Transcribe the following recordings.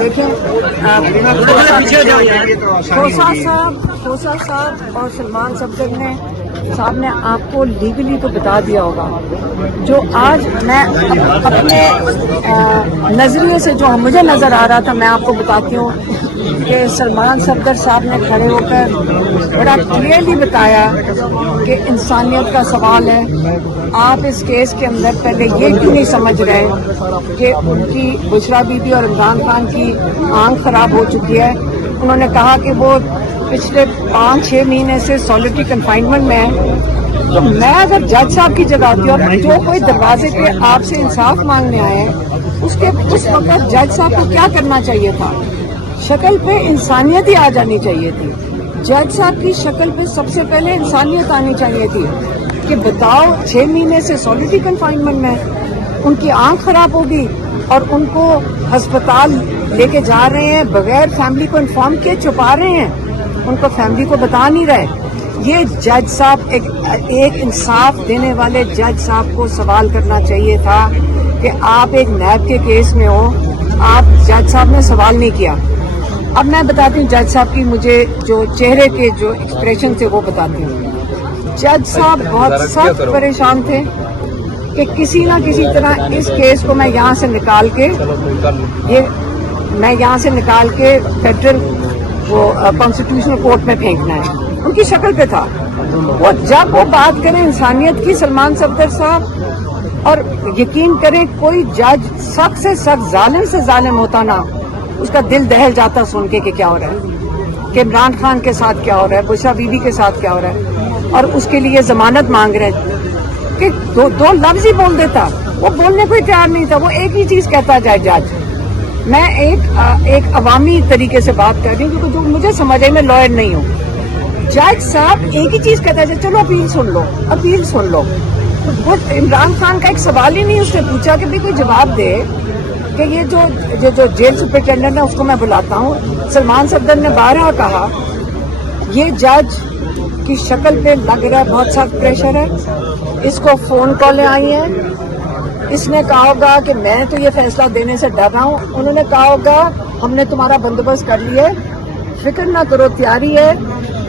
دیکھیں خوسا صاحب اور سلمان صاحب نے آپ کو لیگلی تو بتا دیا ہوگا. جو آج میں اپنے نظریے سے جو مجھے نظر آ رہا تھا میں آپ کو بتاتی ہوں کہ سلمان صفدر صاحب نے کھڑے ہو کر بڑا کلیئرلی بتایا کہ انسانیت کا سوال ہے. آپ اس کیس کے اندر پہلے یہ کیوں نہیں سمجھ رہے کہ ان کی بشرا بی بی اور عمران خان کی آنکھ خراب ہو چکی ہے. انہوں نے کہا کہ وہ پچھلے 5-6 مہینے سے سولیٹری کنفائنمنٹ میں ہے. تو میں اگر جج صاحب کی جگہ ہوتی اور جو کوئی دروازے پہ آپ سے انصاف مانگنے آئے اس وقت جج صاحب کو کیا کرنا چاہیے تھا؟ شکل پہ انسانیت ہی آ جانی چاہیے تھی. جج صاحب کی شکل پہ سب سے پہلے انسانیت آنی چاہیے تھی کہ بتاؤ 6 مہینے سے سولیٹری کنفائنمنٹ میں ان کی آنکھ خراب ہوگی اور ان کو ہسپتال لے کے جا رہے ہیں بغیر فیملی کو انفارم کیے چھپا رہے ہیں. ان کو فیملی کو بتا نہیں رہے. یہ جج صاحب ایک انصاف دینے والے جج صاحب کو سوال کرنا چاہیے تھا کہ آپ ایک نیب کے کیس میں ہو. آپ جج صاحب نے سوال نہیں کیا. اب میں بتاتی ہوں جج صاحب کی مجھے جو چہرے کے جو ایکسپریشن تھے وہ بتاتی ہوں. جج صاحب بہت سخت پریشان تھے کہ کسی نہ کسی طرح اس کیس کو میں یہاں سے نکال کے فیڈرل وہ کانسٹیٹیوشنل کورٹ میں پھینکنا ہے. ان کی شکل پہ تھا. وہ جب وہ بات کریں انسانیت کی سلمان صفدر صاحب، اور یقین کریں کوئی جج سخت سے سخت ظالم سے ظالم ہوتا نا اس کا دل دہل جاتا سن کے کہ کیا ہو رہا ہے، کہ عمران خان کے ساتھ کیا ہو رہا ہے، بشرا بی بی کے ساتھ کیا ہو رہا ہے، اور اس کے لیے ضمانت مانگ رہے ہیں کہ دو لفظ ہی بول دیتا. وہ بولنے کو ہی تیار نہیں تھا. وہ ایک ہی چیز کہتا جائے جج. میں ایک عوامی طریقے سے بات کر رہی ہوں کیونکہ جو مجھے سمجھ آئی، میں لائر نہیں ہوں. جج صاحب ایک ہی چیز کہتا ہے چلو اپیل سن لو. وہ عمران خان کا ایک سوال ہی نہیں اس نے پوچھا کہ بھی کوئی جواب دے کہ یہ جو جیل سپرنٹینڈنٹ ہے اس کو میں بلاتا ہوں. سلمان صفدر نے بارہا کہا یہ جج کی شکل پہ لگ رہا ہے بہت سخت پریشر ہے. اس کو فون کالیں آئی ہیں. اس نے کہا ہوگا کہ میں تو یہ فیصلہ دینے سے ڈر رہا ہوں. انہوں نے کہا ہوگا ہم نے تمہارا بندوبست کر لیا ہے، فکر نہ کرو، تیاری ہے.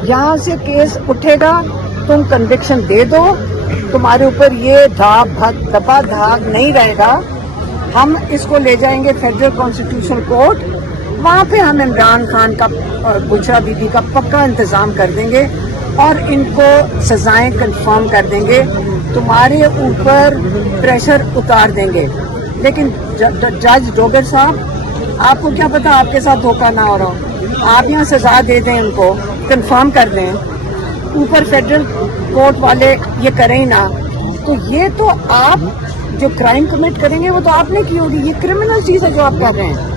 یہاں سے کیس اٹھے گا، تم کنوکشن دے دو، تمہارے اوپر یہ دبا دھاگ نہیں رہے گا. ہم اس کو لے جائیں گے فیڈرل کانسٹیٹیوشنل کورٹ. وہاں پہ ہم عمران خان کا اور بشرا بی بی کا پکا انتظام کر دیں گے اور ان کو سزائیں کنفرم کر دیں گے. تمہارے اوپر پریشر اتار دیں گے. لیکن جج ڈوگر صاحب آپ کو کیا پتا آپ کے ساتھ دھوکہ نہ ہو رہا ہو. آپ یہاں سزا دے دیں، ان کو کنفرم کر دیں، اوپر فیڈرل کورٹ والے یہ کریں ہی نہ. تو یہ تو آپ جو کرائم کمٹ کریں گے وہ تو آپ نے کی ہوگی. یہ کرمنل چیز ہے جو آپ کر رہے ہیں.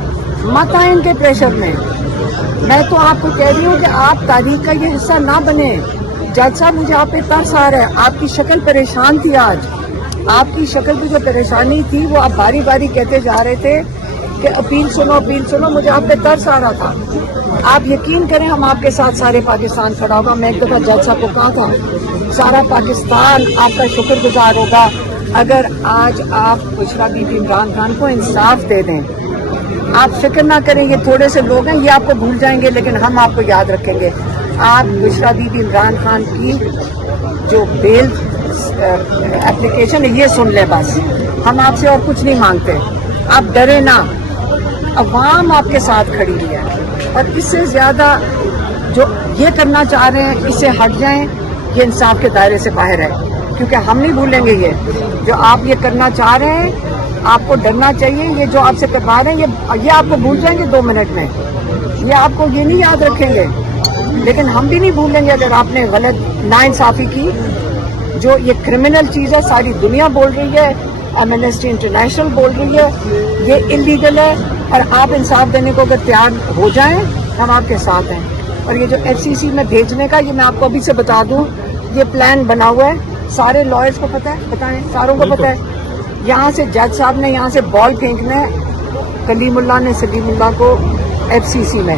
مت آئیں ان کے پریشر میں. میں تو آپ کو کہہ رہی ہوں کہ آپ تاریخ کا یہ حصہ نہ بنے. جج صاحب مجھے آپ پہ ترس آ رہا ہے. آپ کی شکل پریشان تھی. آج آپ کی شکل کی جو پریشانی تھی وہ آپ باری باری کہتے جا رہے تھے کہ اپیل سنو. مجھے آپ پہ ترس آ رہا تھا. آپ یقین کریں ہم آپ کے ساتھ سارے پاکستان کھڑا ہوگا. میں ایک دفعہ جج صاحب کو کہا تھا سارا پاکستان آپ کا شکر گزار ہوگا اگر آج آپ بشرا بی بی عمران خان کو انصاف دے دیں. آپ فکر نہ کریں، یہ تھوڑے سے لوگ ہیں، یہ آپ کو بھول جائیں گے لیکن ہم آپ کو یاد رکھیں گے. آپ بشرا بی بی عمران خان کی جو بیل اپلیکیشن ہے یہ سن لیں بس. ہم آپ سے اور کچھ نہیں مانگتے. آپ ڈرے نہ. عوام آپ کے ساتھ کھڑی ہے اور اس سے زیادہ جو یہ کرنا چاہ رہے ہیں اس سے ہٹ جائیں. یہ انصاف کے دائرے سے باہر ہے کیونکہ ہم نہیں بھولیں گے. یہ جو آپ یہ کرنا چاہ رہے ہیں آپ کو ڈرنا چاہیے. یہ جو آپ سے کروا رہے ہیں یہ آپ کو بھول جائیں گے 2 منٹ میں. یہ آپ کو یہ نہیں یاد رکھیں گے لیکن ہم بھی نہیں بھولیں گے اگر آپ نے غلط ناانصافی کی. جو یہ کرمنل چیز ہے ساری دنیا بول رہی ہے، ایمنسٹی انٹرنیشنل بول رہی ہے یہ انلیگل ہے. اور آپ انصاف دینے کو اگر تیار ہو جائیں ہم آپ کے ساتھ ہیں. اور یہ جو ایف سی سی میں بھیجنے کا یہ میں آپ کو ابھی سے بتا دوں یہ پلان بنا ہوا ہے. سارے لائرز کو پتہ ہے، بتائیں ساروں کو پتہ ہے. یہاں سے جج صاحب نے یہاں سے بال پھینکنا ہے. کلیم اللہ نے سلیم اللہ کو ایف سی سی میں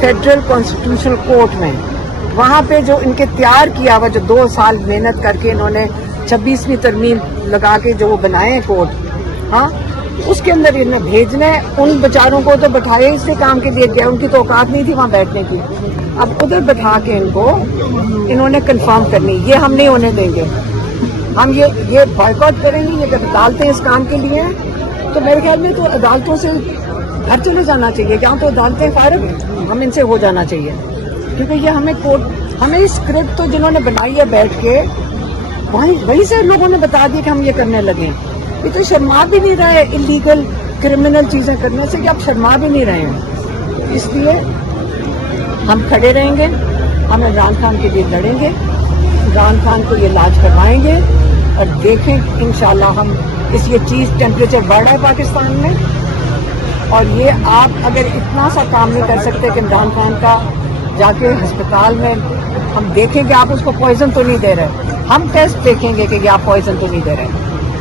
فیڈرل کانسٹیٹیوشنل کورٹ میں وہاں پہ جو ان کے تیار کیا ہوا جو 2 سال محنت کر کے انہوں نے 26ویں ترمیم لگا کے جو وہ بنائے ہیں کورٹ، ہاں اس کے اندر انہیں بھیجنا ہے. ان بیچاروں کو تو بٹھائے اس کام کے لیے گیا, ان کی تو اوقات نہیں تھی وہاں بیٹھنے کی. اب ادھر بٹھا کے ان کو انہوں نے کنفرم کرنی, یہ ہم نہیں ہونے دیں گے. ہم یہ بائیکاٹ کریں گے. یہ جب عدالتیں اس کام کے لیے ہیں تو میرے خیال میں تو عدالتوں سے گھر چلے جانا چاہیے. جہاں تو عدالتیں فارغ ہیں ہم ان سے ہو جانا چاہیے, کیونکہ یہ ہمیں اسکرپٹ تو جنہوں نے بنائی ہے بیٹھ کے وہیں سے لوگوں نے بتا دیا کہ ہم یہ کرنے لگے. یہ تو شرما بھی نہیں رہے انلیگل کرمنل چیزیں کرنے سے, کہ آپ شرما بھی نہیں رہے ہیں. اس لیے ہم کھڑے رہیں گے, ہم عمران خان کے لیے لڑیں گے, عمران خان کو یہ علاج کروائیں گے اور دیکھیں انشاءاللہ ہم یہ چیز ٹیمپریچر بڑھ رہا ہے پاکستان میں. اور یہ آپ اگر اتنا سا کام نہیں کر سکتے کہ عمران خان کا جا کے ہسپتال میں ہم دیکھیں گے آپ اس کو پوائزن تو نہیں دے رہے, ہم ٹیسٹ دیکھیں گے کہ یہ آپ پوائزن تو نہیں دے رہے,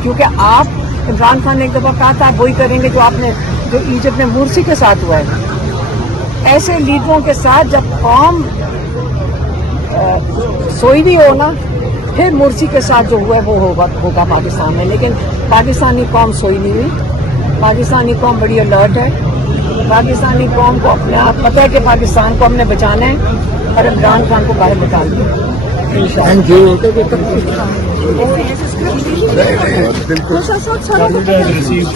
کیونکہ آپ عمران خان نے ایک دفعہ کہا تھا آپ وہی کریں گے جو ایجپٹ میں مرسی کے ساتھ ہوا ہے. ایسے لیڈروں کے ساتھ جب قوم سوئی نہیں ہو نا, پھر مرسی کے ساتھ جو ہوا ہے وہ ہوگا پاکستان میں. لیکن پاکستانی قوم سوئی نہیں ہوئی, پاکستانی قوم بڑی الرٹ ہے. پاکستانی قوم کو اپنے آپ پتہ ہے کہ پاکستان کو ہم نے بچانا ہے اور عمران خان کو باہر نکال دیا. Thank you.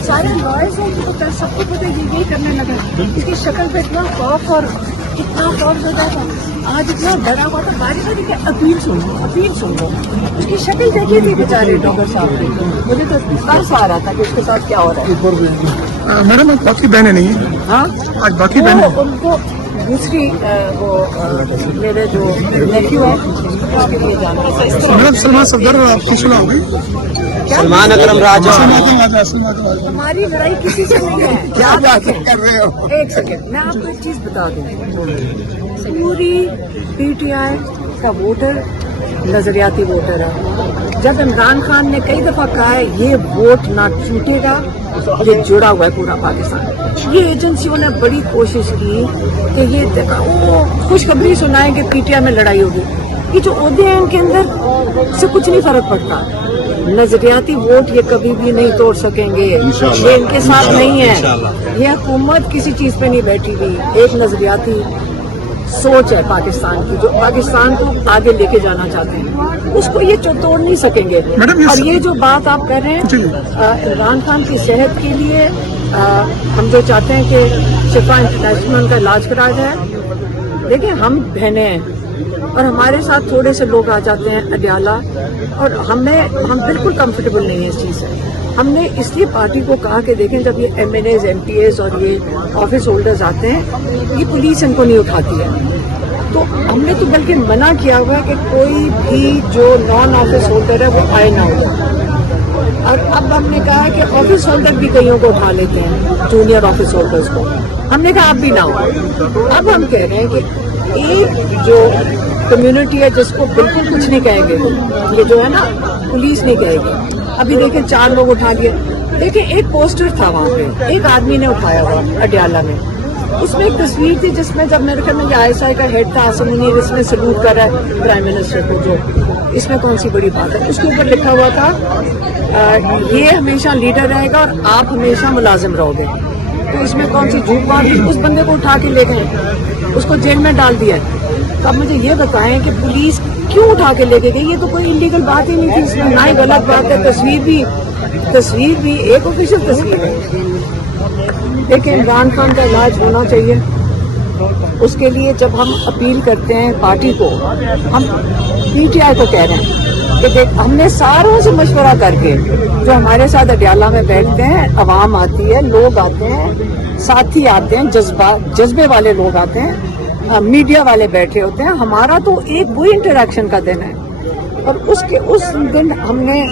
سارے لائرز ہیں سب کو پتہ یہی کرنے لگا. اس کی شکل پہ اتنا خوف اور اتنا خوف زدہ تھا, آج اتنا ڈرا ہوا تھا. باری باری کہ اپیل سن لو. اس کی شکل دیکھی تھی بیچارے ڈاکٹر صاحب کی, مجھے تو ترس آ رہا تھا کہ اس کے ساتھ کیا ہو رہا ہے. میڈم باقی بہنیں نہیں ہیں. ہاں آج باقی بہنیں ان کو دوسری وہ میرے جو نیفیو ہے اس کے لیے جانا. میڈم سلمان صفدر آپ کی سنا ہوگی, سلمان اکرم راجہ. ہماری لڑائی کسی سے نہیں ہے. کیا بات کر رہے ہو؟ ایک سیکنڈ میں آپ کو ایک چیز بتا دوں. پوری پی ٹی آئی کا ووٹر نظریاتی ووٹر ہے. جب عمران خان نے کئی دفعہ کہا ہے یہ ووٹ نہ چھوٹے گا, یہ جڑا ہوا ہے پورا پاکستان. یہ ایجنسیوں نے بڑی کوشش کی کہ یہ وہ خوشخبری سنائیں کہ پی ٹی آئی میں لڑائی ہوگی. یہ جو عہدے ہیں ان کے اندر سے کچھ نہیں فرق پڑتا. نظریاتی ووٹ یہ کبھی بھی نہیں توڑ سکیں گے, یہ ان کے ساتھ نہیں ہے. یہ حکومت کسی چیز پہ نہیں بیٹھی ہوئی, ایک نظریاتی سوچ ہے پاکستان کی جو پاکستان کو آگے لے کے جانا چاہتے ہیں. اس کو یہ توڑ نہیں سکیں گے. اور یہ جو بات آپ کر رہے ہیں عمران خان کی صحت کے لیے ہم جو چاہتے ہیں کہ شفا انٹرنیشنل کا علاج کرایا جائے. دیکھیں ہم بہنیں ہیں اور ہمارے ساتھ تھوڑے سے لوگ آ جاتے ہیں اڈیالہ, اور ہم بالکل کمفرٹیبل نہیں ہیں اس چیز سے. ہم نے اس لیے پارٹی کو کہا کہ دیکھیں جب یہ M N as M P as اور یہ آفس ہولڈرز آتے ہیں یہ پولیس ان کو نہیں اٹھاتی ہے. تو ہم نے تو بلکہ منع کیا ہوا ہے کہ کوئی بھی جو نان آفس ہولڈر ہے وہ آئے نہ ہو. اور اب ہم نے کہا کہ آفس ہولڈر بھی کئیوں کو اٹھا لیتے ہیں, جونیئر آفس ہولڈرز کو. ہم نے کہا آپ بھی نہ ہو. اب ہم کہہ رہے ہیں کہ ایک جو کمیونٹی ہے جس کو بالکل کچھ نہیں کہیں گے, یہ جو ہے نا پولیس نہیں کہے گی. ابھی دیکھیں 4 لوگ اٹھا لیے. دیکھیں ایک پوسٹر تھا وہاں پہ, ایک آدمی نے اٹھایا ہوا اڈیالہ میں. اس میں ایک تصویر تھی جس میں جب میرے خیال میں یہ آئی ایس آئی کا ہیڈ تھا آصم منیر, اس میں سلوٹ کر رہا ہے پرائم منسٹر کو, جو اس میں کون سی بڑی بات ہے. اس کے اوپر لکھا ہوا تھا یہ ہمیشہ لیڈر رہے گا اور آپ ہمیشہ ملازم رہو گے. تو اس میں کون سی جھوٹ بات تھی. اس بندے کو اٹھا کے لے گئے, اس کو جیل میں ڈال دیا. تو اب مجھے یہ بتائیں کہ پولیس کیوں اٹھا کے لے کے گئی. یہ تو کوئی انلیگل بات ہی نہیں تھی, اس میں نہ ہی غلط بات ہے. تصویر بھی ایک آفیشیل تصویر ہے. دیکھیں عمران خان کا علاج ہونا چاہیے. اس کے لیے جب ہم اپیل کرتے ہیں پارٹی کو, ہم پی ٹی آئی کو کہہ رہے ہیں کہ دیکھ ہم نے ساروں سے مشورہ کر کے, جو ہمارے ساتھ اڈیالہ میں بیٹھتے ہیں, عوام آتی ہے, لوگ آتے ہیں, ساتھی آتے ہیں, جذبے والے لوگ آتے ہیں, میڈیا والے بیٹھے ہوتے ہیں. ہمارا تو ایک وہی انٹریکشن کا دن ہے. اور اس دن ہم نے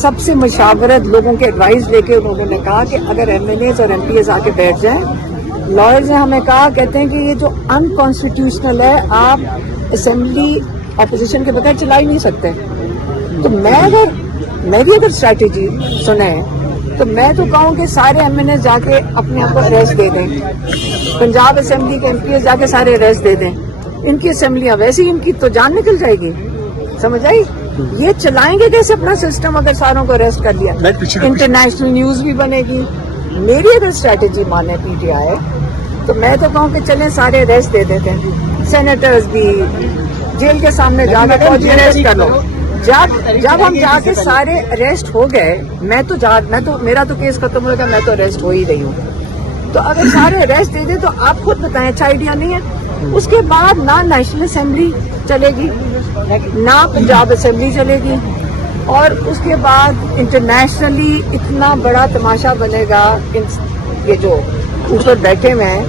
سب سے مشاورت لوگوں کے ایڈوائز لے کے انہوں نے کہا کہ اگر ایم این ایز اور ایم پی ایز آ کے بیٹھ جائیں. لائرز نے ہمیں کہا, کہتے ہیں کہ یہ جو انکانسٹیٹیوشنل ہے, آپ اسمبلی اپوزیشن کے بغیر چلا ہی نہیں سکتے. تو میری اگر اسٹریٹجی سنیں تو میں تو کہوں کہ سارے ایم این ایز جا کے اپنے آپ کو اریسٹ دے دیں, پنجاب اسمبلی کے ایم پی ایز جا کے سارے اریسٹ دے دیں. ان کی اسمبلیاں ویسے ہی ان کی تو جان نکل جائے گی. سمجھ آئی. یہ چلائیں گے کیسے اپنا سسٹم اگر ساروں کو اریسٹ کر لیا. انٹرنیشنل نیوز بھی بنے گی, میری اگر اسٹریٹجی مانے پی ٹی آئی تو میں تو کہوں کہ چلیں سارے ریسٹ دے دیتے ہیں, سینیٹرز بھی جیل کے سامنے جا کے فوجی ریسٹ کر لو. جب ہم جا کے سارے اریسٹ ہو گئے, میں تو میرا تو کیس ختم ہو گیا, میں تو اریسٹ ہو ہی رہی ہوں. تو اگر سارے اریسٹ دے دیں تو آپ خود بتائیں, اچھا آئیڈیا نہیں ہے؟ اس کے بعد نہ نیشنل اسمبلی چلے گی, نہ پنجاب اسمبلی چلے گی, اور اس کے بعد انٹرنیشنلی اتنا بڑا تماشا بنے گا یہ جو اوپر بیٹھے ہوئے ہیں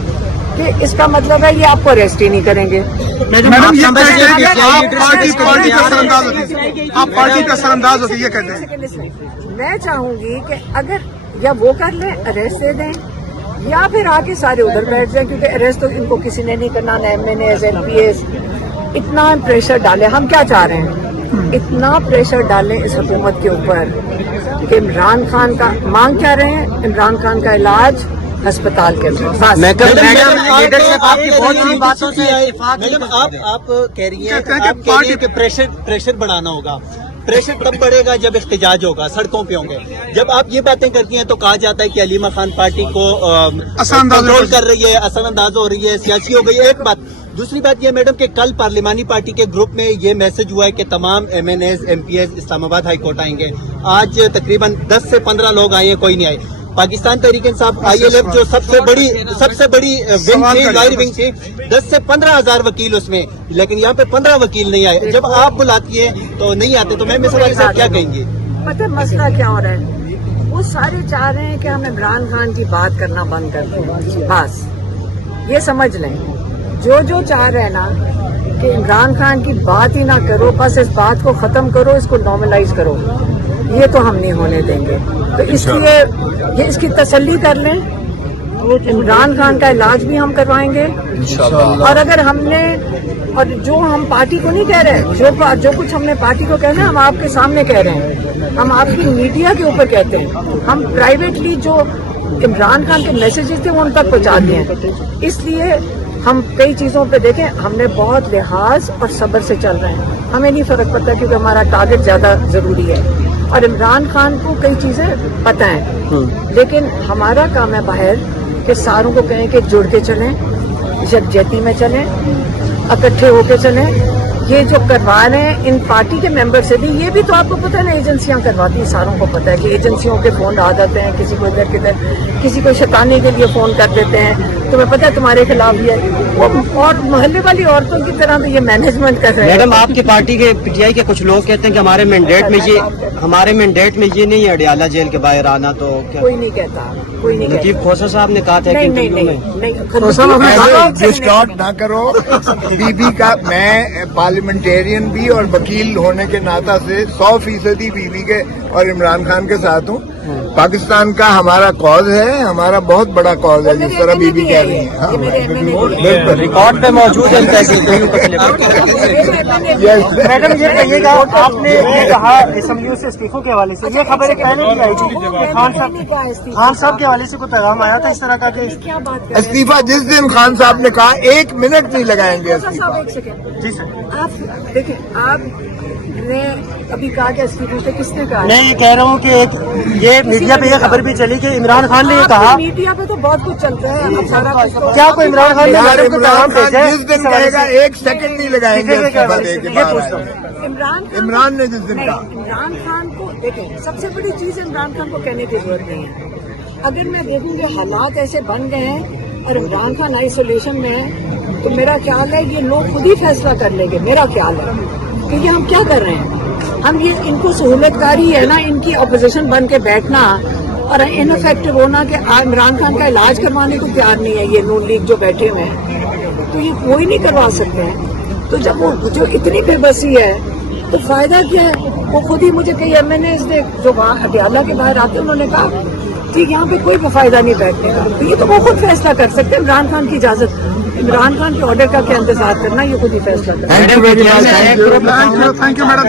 کہ اس کا مطلب ہے یہ آپ کو اریسٹ ہی نہیں کریں گے. میڈم یہ کہتے ہیں کہ آپ پارٹی کا سر انداز ہوگی, یہ کہتے ہیں. میں چاہوں گی کہ اگر یا وہ کر لیں, اریسٹ دے دیں, یا پھر آ کے سارے ادھر بیٹھ جائیں, کیونکہ اریسٹ تو ان کو کسی نے نہیں کرنا, نہ MNA M P as. اتنا پریشر ڈالیں, ہم کیا چاہ رہے ہیں, اتنا پریشر ڈالیں اس حکومت کے اوپر کہ عمران خان کا مانگ کیا رہے ہیں, عمران خان کا علاج ہسپتال کے اندر. بس میڈم آپ کی بہت سی باتوں سے میڈم آپ کہہ رہی ہیں کہ پریشر بڑھانا ہوگا. پریشر تب بڑھے گا جب احتجاج ہوگا, سڑکوں پہ ہوں گے. جب آپ یہ باتیں کرتی ہیں تو کہا جاتا ہے کہ علیمہ خان پارٹی کو کنٹرول کر رہی ہے, اثر انداز ہو رہی ہے, سیاسی ہو گئی. ایک بات. دوسری بات یہ میڈم کہ کل پارلیمانی پارٹی کے گروپ میں یہ میسج ہوا ہے کہ تمام M N as M P As Islamabad high court آئیں گے. آج تقریباً 10 سے 15 لوگ آئے ہیں, کوئی نہیں آئے. Pakistan Tehreek Insaf I L F جو سب سے بڑی ونگ تھی, غیر ونگ تھی, 10 سے 15 ہزار وکیل اس میں, لیکن یہاں پہ 15 وکیل نہیں آئے. جب آپ بلاتی ہیں تو نہیں آتے, تو میں مثال صاحب کیا کہیں گے؟ پتہ مسئلہ کیا ہو رہا ہے, وہ سارے چاہ رہے ہیں کہ ہم عمران خان کی بات کرنا بند کر دیں. بس یہ سمجھ لیں, جو چاہ رہے ہیں نا کہ عمران خان کی بات ہی نہ کرو, بس اس بات کو ختم کرو, اس کو نارملائز کرو, یہ تو ہم نہیں ہونے دیں گے. تو اس لیے یہ اس کی تسلی کر لیں, عمران خان کا علاج بھی ہم کروائیں گے. اور اگر ہم نے, اور جو ہم پارٹی کو نہیں کہہ رہے, جو کچھ ہم نے پارٹی کو کہنا ہے ہم آپ کے سامنے کہہ رہے ہیں, ہم آپ کی میڈیا کے اوپر کہتے ہیں, ہم پرائیویٹلی جو عمران خان کے میسیجز تھے وہ ان تک پہنچا دیے ہیں. اس لیے ہم کئی چیزوں پہ دیکھیں, ہم نے بہت لحاظ اور صبر سے چل رہے ہیں. ہمیں نہیں فرق پڑتا کیونکہ ہمارا ٹارگٹ زیادہ ضروری ہے, اور عمران خان کو کئی چیزیں پتہ ہیں, لیکن ہمارا کام ہے باہر کہ ساروں کو کہیں کہ جڑ کے چلیں, یکجہتی میں چلیں, اکٹھے ہو کے چلیں. یہ جو کروا رہے ہیں ان پارٹی کے ممبر سے بھی, یہ بھی تو آپ کو پتہ ہے نا, ایجنسیاں کرواتی ہیں, ساروں کو پتہ ہے کہ ایجنسیوں کے فون آ جاتے ہیں, کسی کو ادھر کدھر, کسی کو شیطانی کے لیے فون کر دیتے ہیں, تمہیں پتہ ہے تمہارے خلاف یہ ہے. اور محلے والی عورتوں کی طرح تو یہ مینجمنٹ کر رہے ہیں. میڈم آپ کی پارٹی کے پی ٹی آئی کے کچھ لوگ کہتے ہیں کہ ہمارے مینڈیٹ میں یہ نہیں ہے اڈیالہ جیل کے باہر آنا, تو کوئی نہیں کہتا, کوئی نہیں کہتا. لطیف کھوسہ صاحب نے کہا تھا کہ ڈسٹارٹ نہ کرو. بی بی کا میں پارلیمنٹیرین بھی اور وکیل ہونے کے ناطہ سے 100% بی بی کے اور عمران خان کے ساتھ ہوں. پاکستان کا ہمارا کاز ہے, ہمارا بہت بڑا کاز ہے, جس طرح بی بی کہہ رہی ہیں. ریکارڈ پہ موجود ہے. میڈم یہ کہیے گا, آپ نے یہ کہا اسمبلیوں سے استعفوں کے حوالے سے, یہ خبر پہلے بھی آئی تھی, خان صاحب کے حوالے سے کوئی پیغام آیا تھا اس طرح کا کہ استعفیٰ جس دن خان صاحب نے کہا 1 منٹ نہیں لگائیں گے استعفیٰ. جی سر, آپ دیکھیں, آپ نے ابھی کہا کہ استعفے سے کس نے کہا؟ میں یہ کہہ رہا ہوں کہ یہ میڈیا پہ یہ خبر بھی چلی کہ عمران خان نے یہ کہا, میڈیا پہ تو بہت کچھ چلتا ہے, کیا کوئی عمران خان نے میڈم کو پیغام بھیجا ہے؟ جس دن کہے گا 1 سیکنڈ نہیں لگائیں گے استعفیٰ دے کے. یہ پوچھتا ہوں. عمران نے جس دن کہا, عمران خان کو دیکھیں, سب سے بڑی چیز عمران خان کو کہنے کی ضرورت نہیں ہے. اگر میں دیکھوں کہ حالات ایسے بن گئے ہیں اور عمران خان آئسولیشن میں ہے, تو میرا خیال ہے یہ لوگ خود ہی فیصلہ کر لیں گے. میرا خیال ہے کہ یہ ہم کیا کر رہے ہیں, ہم یہ ان کو سہولت کاری ہے نا, ان کی اپوزیشن بن کے بیٹھنا اور ان افیکٹو ہونا کہ عمران خان کا علاج کروانے کو تیار نہیں ہے یہ نون لیگ جو بیٹھے ہوئے ہیں, تو یہ کوئی نہیں کروا سکتے ہیں. تو جب وہ جو اتنی بے بسی ہے تو فائدہ کیا ہے؟ وہ خود ہی مجھے کئی ایم این ایز نے جو وہاں اڈیالہ کے باہر آتے انہوں نے کہا کہ یہاں پہ کوئی فائدہ نہیں بیٹھنے کا. تو یہ تو وہ خود فیصلہ کر سکتے ہیں. عمران خان کی اجازت, عمران خان کے آرڈر کا کیا انتظار کرنا, یہ خود ہی فیصلہ کرنا. Thank you madam.